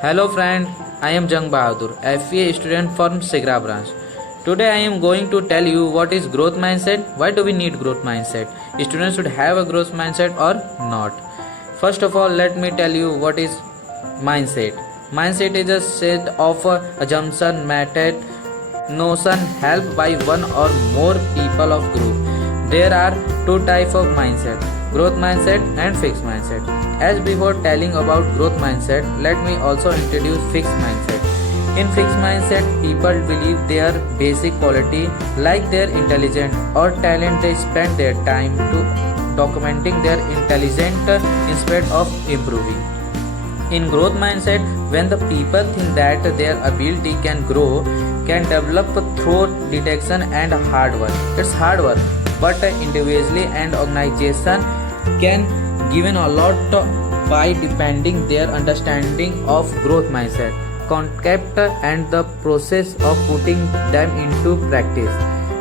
Hello friend, I am Jang Bahadur, FA student from Sigra branch. Today I am going to tell you what is growth mindset, why do we need growth mindset, students should have a growth mindset or not. First of all, let me tell you what is mindset. Mindset is a set of assumption, method, notion held by one or more people of group. There are two types of mindset, growth mindset and fixed mindset. As before telling about growth mindset, let me also introduce fixed mindset. In fixed mindset, people believe their basic quality like their intelligence or talent, they spend their time to documenting their intelligence instead of improving. In growth mindset, when the people think that their ability can grow, can develop through detection and hard work. It's hard work, but individually and organization can given a lot by depending their understanding of growth mindset concept and the process of putting them into practice.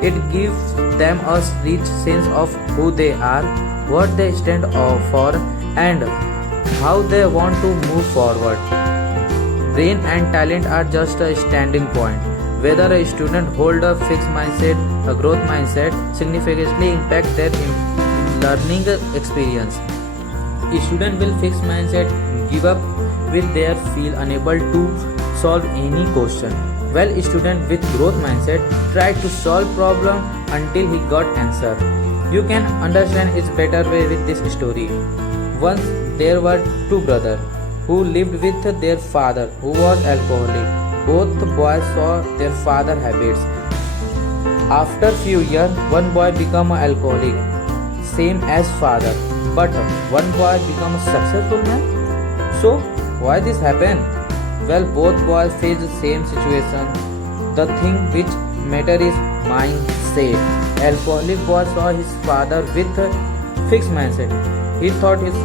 It gives them a rich sense of who they are, what they stand for, and how they want to move forward. Brain and talent are just a standing point. Whether a student hold a fixed mindset, a growth mindset, significantly impact their learning experience. A student will fixed mindset give up with their feel unable to solve any question. While a student with growth mindset try to solve problem until he got answer. You can understand it better way with this story. Once there were two brothers who lived with their father who was alcoholic. Both boys saw their father habits. After few years, one boy became an alcoholic, same as father. But one boy became a successful man. So why this happened? Well, both boys face the same situation. The thing which matter is mindset. Alcoholic boy saw his father with a fixed mindset. He thought his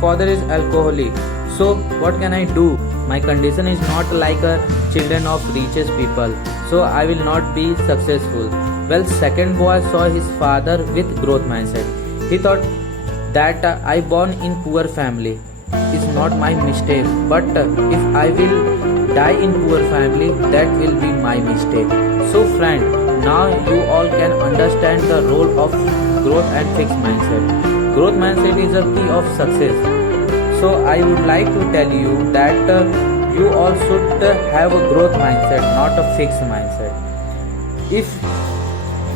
father is alcoholic. So what can I do? My condition is not like a children of richest people. So I will not be successful. Well, second boy saw his father with growth mindset. He thought that I born in poor family is not my mistake, but if I will die in poor family, that will be my mistake. So friend, now you all can understand the role of growth and fixed mindset. Growth mindset is a key of success. So I would like to tell you that you all should have a growth mindset, not a fixed mindset. If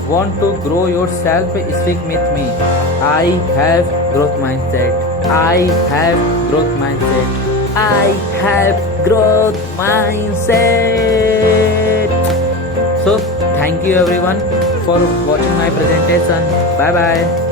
want to grow yourself, stick with me. I have growth mindset. I have growth mindset. I have growth mindset. So thank you everyone for watching my presentation. Bye bye.